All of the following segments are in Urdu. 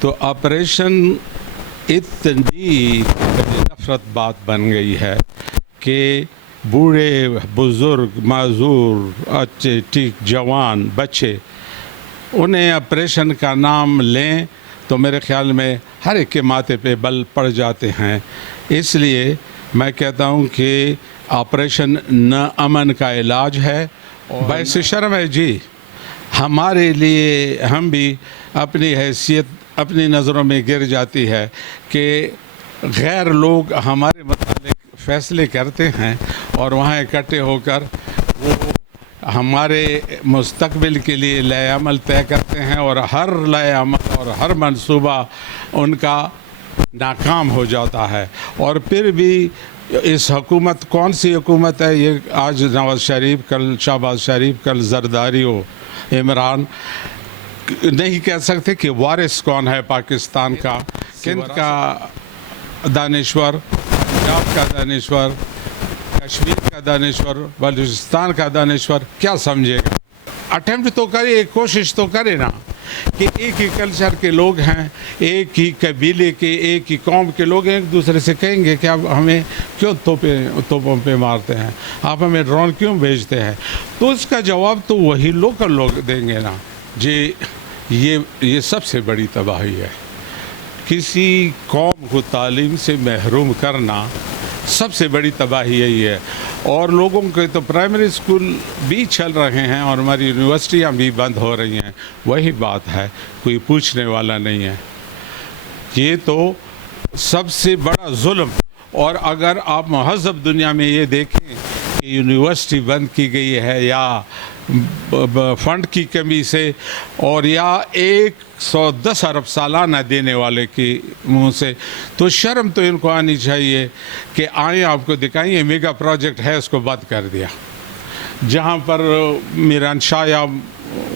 تو آپریشن اتنی نفرت بات بن گئی ہے کہ بوڑھے بزرگ معذور اچھے ٹھیک جوان بچے انہیں آپریشن کا نام لیں تو میرے خیال میں ہر ایک کے ماتھے پہ بل پڑ جاتے ہیں. اس لیے میں کہتا ہوں کہ آپریشن نہ امن کا علاج ہے. باعث شرم ہے جی ہمارے لیے، ہم بھی اپنی حیثیت اپنی نظروں میں گر جاتی ہے کہ غیر لوگ ہمارے متعلق فیصلے کرتے ہیں اور وہاں اکٹھے ہو کر وہ ہمارے مستقبل کے لیے لائحہ عمل طے کرتے ہیں اور ہر لائحہ عمل اور ہر منصوبہ ان کا ناکام ہو جاتا ہے. اور پھر بھی اس حکومت، کون سی حکومت ہے یہ؟ آج نواز شریف، کل شہباز شریف، کل زرداری ہو عمران، نہیں کہہ سکتے کہ وارث کون ہے پاکستان کا. سندھ کا دانشور، پنجاب کا دانشور، کشمیر کا دانشور، بلوچستان کا دانشور کیا سمجھے گا؟ اٹیمپٹ تو کرے، کوشش تو کرے نا کہ ایک ہی کلچر کے لوگ ہیں، ایک ہی قبیلے کے، ایک ہی قوم کے لوگ ہیں، ایک دوسرے سے کہیں گے کہ آپ ہمیں کیوں توپوں پہ مارتے ہیں، آپ ہمیں ڈرون کیوں بھیجتے ہیں؟ تو اس کا جواب تو وہی لوکل لوگ دیں گے نا. جی یہ سب سے بڑی تباہی ہے. کسی قوم کو تعلیم سے محروم کرنا سب سے بڑی تباہی یہی ہے. اور لوگوں کے تو پرائمری اسکول بھی چل رہے ہیں اور ہماری یونیورسٹیاں بھی بند ہو رہی ہیں. وہی بات ہے، کوئی پوچھنے والا نہیں ہے. یہ تو سب سے بڑا ظلم. اور اگر آپ مہذب دنیا میں یہ دیکھیں کہ یونیورسٹی بند کی گئی ہے یا فنڈ کی کمی سے اور یا 110 ارب سالانہ دینے والے کی منہ سے، تو شرم تو ان کو آنی چاہیے کہ آئیں آپ کو دکھائیں یہ میگا پروجیکٹ ہے، اس کو بند کر دیا. جہاں پر میران شاہ یا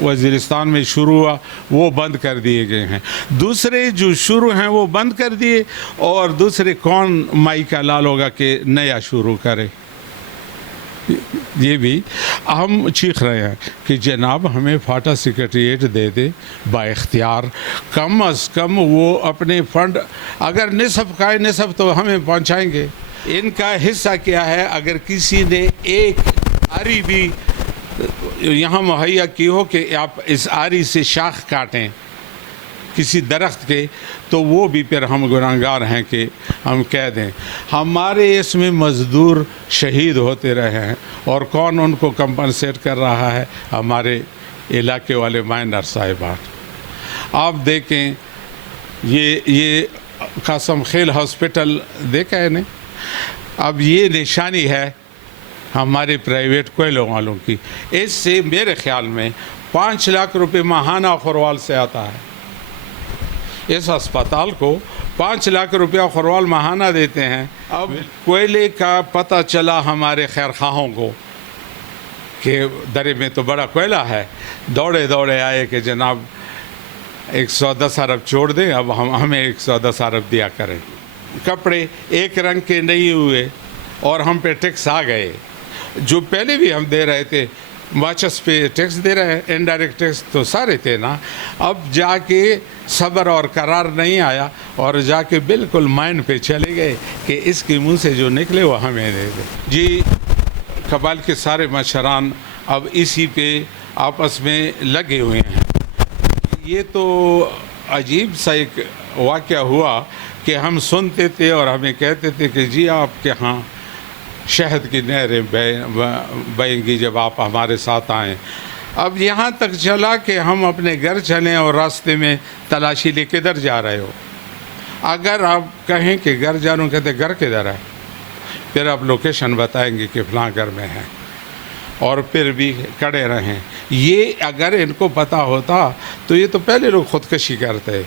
وزیرستان میں شروع ہوا وہ بند کر دیے گئے ہیں. دوسرے جو شروع ہیں وہ بند کر دیے، اور دوسرے کون مائی کا لال ہوگا کہ نیا شروع کرے؟ یہ بھی ہم چیخ رہے ہیں کہ جناب ہمیں فاٹا سیکریٹریٹ دے دے با اختیار. کم از کم وہ اپنے فنڈ اگر نصف کا نصف تو ہمیں پہنچائیں گے. ان کا حصہ کیا ہے؟ اگر کسی نے ایک آری بھی یہاں مہیا کی ہو کہ آپ اس آری سے شاخ کاٹیں کسی درخت کے، تو وہ بھی پھر ہم گناہگار ہیں کہ ہم کہہ دیں. ہمارے اس میں مزدور شہید ہوتے رہے ہیں اور کون ان کو کمپنسیٹ کر رہا ہے؟ ہمارے علاقے والے مائنر صاحبان. آپ دیکھیں یہ قاسم خیل ہاسپٹل دیکھا ہے نا، اب یہ نشانی ہے ہمارے پرائیویٹ کوئلوں والوں کی. اس سے میرے خیال میں 5 لاکھ روپے ماہانہ خروال سے آتا ہے. اس اسپتال کو 5 لاکھ روپیہ خروال ماہانہ دیتے ہیں. اب کوئلے کا پتہ چلا ہمارے خیر خواہوں کو کہ درے میں تو بڑا کوئلہ ہے، دوڑے آئے کہ جناب 110 ارب چھوڑ دیں، اب ہمیں 110 ارب دیا کریں. کپڑے ایک رنگ کے نہیں ہوئے اور ہم پہ ٹیکس آ گئے. جو پہلے بھی ہم دے رہے تھے، واچس پہ ٹیکس دے رہے ہیں، انڈائریکٹ ٹیکس تو سارے تھے نا. اب جا کے صبر اور قرار نہیں آیا اور جا کے بالکل مائن پہ چلے گئے کہ اس کے منہ سے جو نکلے وہ ہمیں دے دے. جی قبائل کے سارے مشران اب اسی پہ آپس میں لگے ہوئے ہیں. یہ تو عجیب سا ایک واقعہ ہوا کہ ہم سنتے تھے اور ہمیں کہتے تھے کہ جی آپ کے ہاں شہد کی نہریں بہیں گی جب آپ ہمارے ساتھ آئیں. اب یہاں تک چلا کہ ہم اپنے گھر چلیں اور راستے میں تلاشی لے کدھر جا رہے ہو. اگر آپ کہیں کہ گھر جا رہا ہوں، کہتے گھر کدھر ہے؟ پھر آپ لوکیشن بتائیں گے کہ فلاں گھر میں ہے، اور پھر بھی کڑے رہیں. یہ اگر ان کو پتہ ہوتا تو یہ تو پہلے لوگ خودکشی کرتے.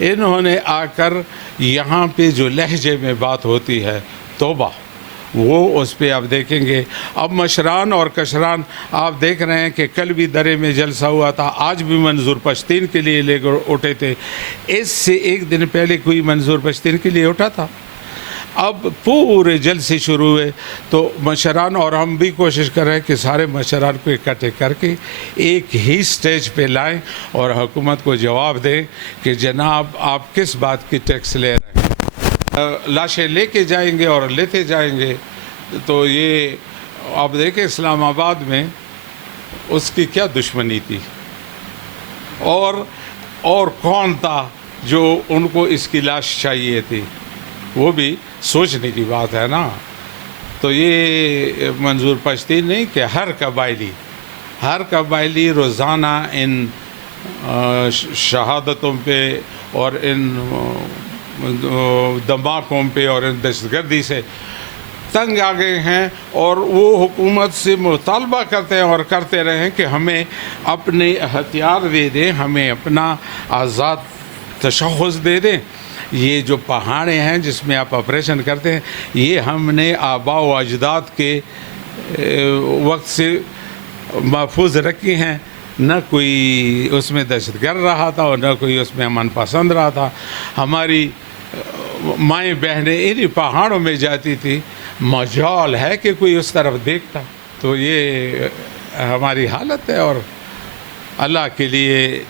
انہوں نے آ کر یہاں پہ جو لہجے میں بات ہوتی ہے توبہ، وہ اس پہ آپ دیکھیں گے. اب مشران اور کشران آپ دیکھ رہے ہیں کہ کل بھی درے میں جلسہ ہوا تھا، آج بھی منظور پشتین کے لیے لے کر اٹھے تھے. اس سے ایک دن پہلے کوئی منظور پشتین کے لیے اٹھا تھا؟ اب پورے جلد سے شروع ہوئے تو مشران اور ہم بھی کوشش کر رہے ہیں کہ سارے مشران کو اکٹھے کر کے ایک ہی سٹیج پہ لائیں اور حکومت کو جواب دیں کہ جناب آپ کس بات کی ٹیکس لے رہے ہیں. لاشیں لے کے جائیں گے اور لیتے جائیں گے. تو یہ آپ دیکھیں اسلام آباد میں اس کی کیا دشمنی تھی اور کون تھا جو ان کو اس کی لاش چاہیے تھی. وہ بھی سوچنے کی بات ہے نا. تو یہ منظور پشتین نہیں کہ ہر قبائلی روزانہ ان شہادتوں پہ اور ان دھماکوں پہ اور ان دہشت گردی سے تنگ آ گئے ہیں اور وہ حکومت سے مطالبہ کرتے ہیں اور کرتے رہیں کہ ہمیں اپنے ہتھیار دے دیں, ہمیں اپنا آزاد تشخص دے دیں. یہ جو پہاڑیں ہیں جس میں آپ آپریشن کرتے ہیں یہ ہم نے آباء و اجداد کے وقت سے محفوظ رکھی ہیں. نہ کوئی اس میں دہشت گرد رہا تھا اور نہ کوئی اس میں امن پسند رہا تھا. ہماری مائیں بہنیں انہی پہاڑوں میں جاتی تھی. مجال ہے کہ کوئی اس طرف دیکھتا. تو یہ ہماری حالت ہے اور اللہ کے لیے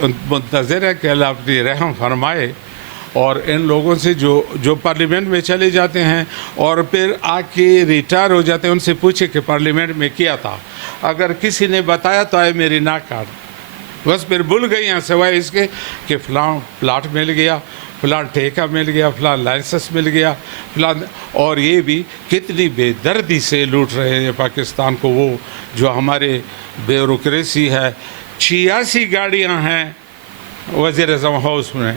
منتظر ہے کہ اللہ اپنی رحم فرمائے. اور ان لوگوں سے جو پارلیمنٹ میں چلے جاتے ہیں اور پھر آ کے ریٹائر ہو جاتے ہیں ان سے پوچھے کہ پارلیمنٹ میں کیا تھا. اگر کسی نے بتایا تو آئے میری ناک کاٹ. بس پھر بھول گئی ہیں سوائے اس کے کہ فلاں پلاٹ مل گیا, فلاں ٹھیکہ مل گیا, فلاں لائسنس مل گیا, فلاں. اور یہ بھی کتنی بے دردی سے لوٹ رہے ہیں پاکستان کو. وہ جو ہمارے بیوروکریسی ہے, 86 گاڑیاں ہیں وزیر اعظم ہاؤس میں,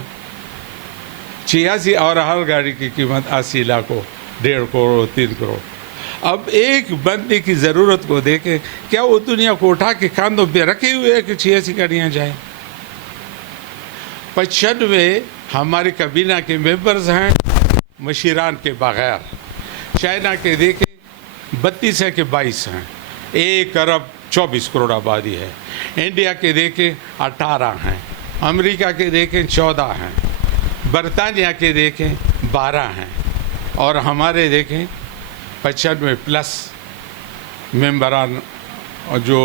86, اور ہر گاڑی کی قیمت 80 لاکھ, 1.5 کروڑ, 3 کروڑ. اب ایک بندے کی ضرورت کو دیکھیں, کیا وہ دنیا کو اٹھا کے کاندھوں پہ رکھے ہوئے کہ 86 گاڑیاں جائیں. 95 ہمارے کابینہ کے ممبرز ہیں مشیران کے بغیر. چائنا کے دیکھیں 32 ہے کہ 22 ہیں. 1 ارب 24 کروڑ آبادی ہے. انڈیا کے دیکھیں 18 ہیں. امریکہ کے دیکھیں 14 ہیں. برطانیہ کے دیکھیں 12 ہیں. اور ہمارے دیکھیں 95 پلس ممبران جو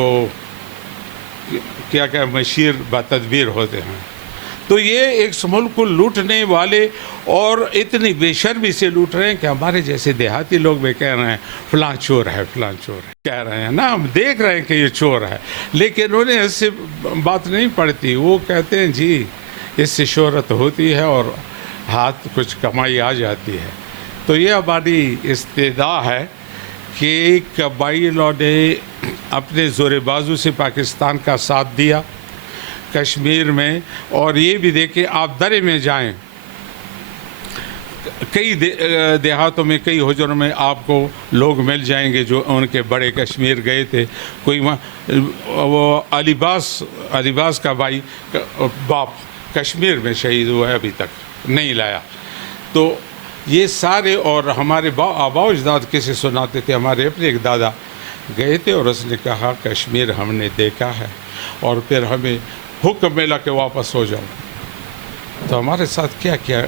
کیا مشیر بتدبیر ہوتے ہیں. تو یہ ایک ملک کو لوٹنے والے اور اتنی بے شرمی سے لوٹ رہے ہیں کہ ہمارے جیسے دیہاتی لوگ بھی کہہ رہے ہیں فلاں چور ہے, فلاں چور ہے. کہہ رہے ہیں نا, ہم دیکھ رہے ہیں کہ یہ چور ہے, لیکن انہیں اس سے بات نہیں پڑتی. وہ کہتے ہیں جی اس سے شہرت ہوتی ہے اور ہاتھ کچھ کمائی آ جاتی ہے. تو یہ ہماری استدعا ہے کہ قبائلیوں نے اپنے زور بازو سے پاکستان کا ساتھ دیا کشمیر میں. اور یہ بھی دیکھیں آپ درے میں جائیں, کئی دیہاتوں میں, کئی حجروں میں آپ کو لوگ مل جائیں گے جو ان کے بڑے کشمیر گئے تھے. کوئی وہ علی باز کا بھائی باپ کشمیر میں شہید ہوا ہے, ابھی تک نہیں لایا. تو یہ سارے, اور ہمارے آباء و اجداد کیسے سناتے تھے. ہمارے اپنے ایک دادا گئے تھے اور اس نے کہا کشمیر ہم نے دیکھا ہے اور پھر ہمیں حکم ملا کہ واپس ہو جاؤ. تو ہمارے ساتھ کیا کیا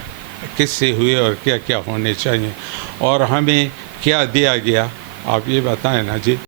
کس سے ہوئے اور کیا کیا ہونے چاہیے اور ہمیں کیا دیا گیا, آپ یہ بتائیں نا جی.